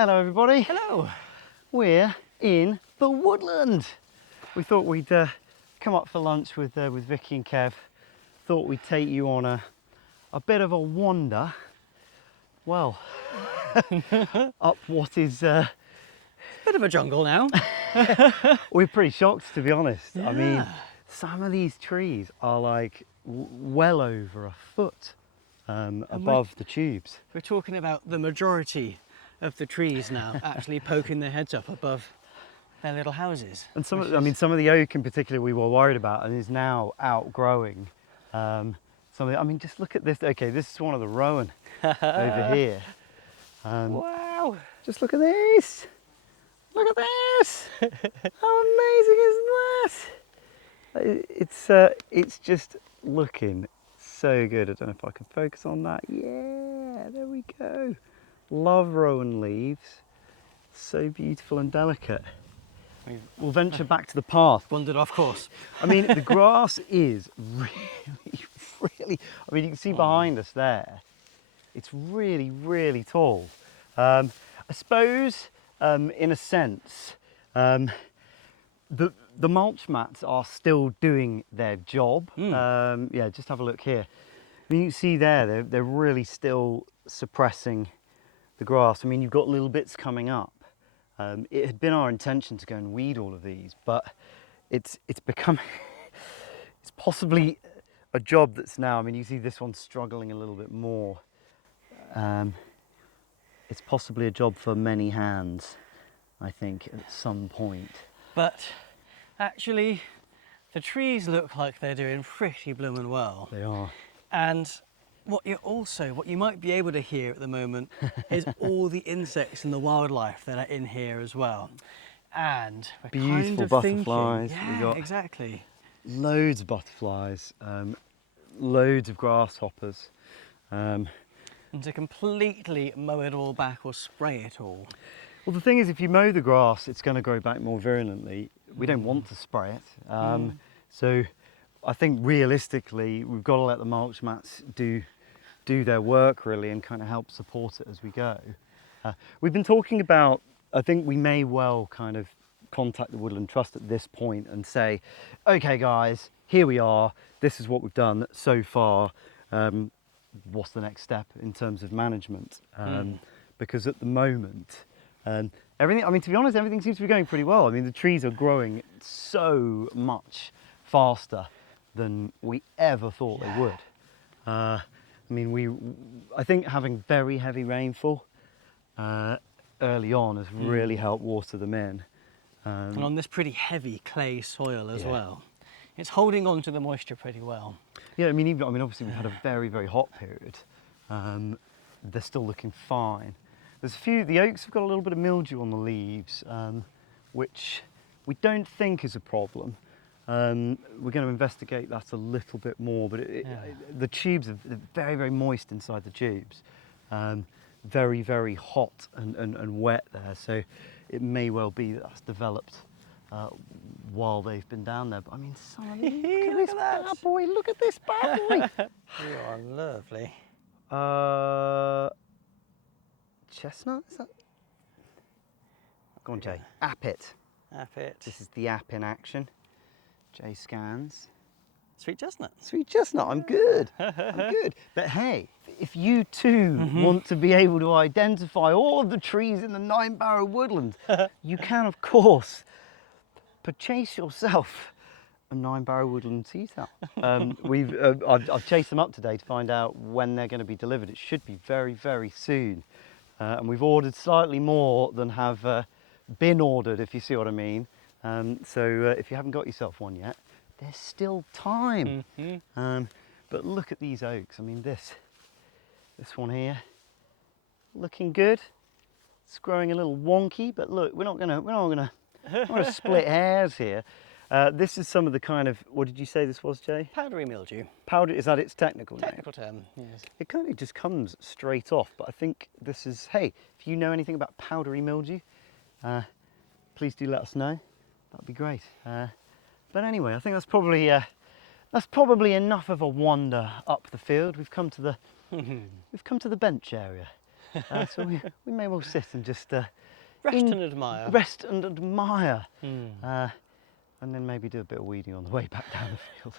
Hello everybody. Hello. We're in the Woodland. We thought we'd come up for lunch with Vicky and Kev. Thought we'd take you on a bit of a wander. Well, up what is... Bit of a jungle now. We're pretty shocked, to be honest. Yeah. I mean, some of these trees are like well over a foot above the tubes. We're talking about the majority of the trees now actually poking their heads up above their little houses. And some of the oak in particular we were worried about and is now outgrowing. I mean, just look at this. Okay, this is one of the rowan over here. Wow! Just look at this. Look at this. How amazing is that? It's just looking so good. I don't know if I can focus on that. Yeah, there we go. Love rowan leaves. So beautiful and delicate. We'll venture back to the path. Wandered off course. I mean, the grass is really, I mean, you can see behind us there, it's really, really tall. I suppose, in a sense, the mulch mats are still doing their job. Yeah, just have a look here. I mean, you can see there, they're really still suppressing the grass. I mean, you've got little bits coming up. It had been our intention to go and weed all of these, but it's become, it's possibly a job that's now, I mean, you see this one's struggling a little bit more. It's possibly a job for many hands, I think, at some point. But actually, the trees look like they're doing pretty bloomin' well. They are. And what you might be able to hear at the moment is all the insects and the wildlife that are in here as well. And we're Beautiful kind of butterflies. Thinking, We've got exactly. Loads of butterflies, loads of grasshoppers. And to completely mow it all back or spray it all. Well, the thing is, if you mow the grass, it's going to grow back more virulently. We don't want to spray it. So I think realistically, we've got to let the mulch mats do their work really and kind of help support it as we go. We've been talking about, I think we may well kind of contact the Woodland Trust at this point and say, okay guys, here we are, this is what we've done so far. What's the next step in terms of management? Because at the moment, everything, I mean, to be honest, everything seems to be going pretty well. I mean, the trees are growing so much faster than we ever thought they would. I mean, I think having very heavy rainfall early on has really helped water them in. And on this pretty heavy clay soil as well. It's holding on to the moisture pretty well. Yeah, I mean, obviously we had a very, very hot period. They're still looking fine. There's a few, the oaks have got a little bit of mildew on the leaves, which we don't think is a problem. We're going to investigate that a little bit more, but the tubes are very, very moist inside the tubes. Very, very hot and wet there, so it may well be that that's developed while they've been down there. But I mean, Simon, look at this bad boy, look at this bad boy. You are lovely. Chestnut, is that? Go on, Jay, app it. App it. This is the app in action. Jay scans. Sweet chestnut. Sweet chestnut, I'm good. I'm good. But hey, if you too want to be able to identify all of the trees in the Ninebarrow woodland, you can, of course, purchase yourself a Ninebarrow woodland tea towel. I've chased them up today to find out when they're going to be delivered. It should be very, very soon. And we've ordered slightly more than have been ordered, if you see what I mean. So if you haven't got yourself one yet, there's still time. But look at these oaks. I mean, this one here, looking good. It's growing a little wonky, but look, we're not gonna split hairs here. This is some of the kind of, what did you say this was, Jay? Powdery mildew. Powder, is that its technical name? Technical term, yes. It kind of just comes straight off, but I think this is, hey, if you know anything about powdery mildew, please do let us know. That'd be great. But anyway, I think that's probably enough of a wander up the field. We've come to the bench area. So we may well sit and just Rest in- and admire. rest and admire, Hmm. and then maybe do a bit of weeding on the way back down the field.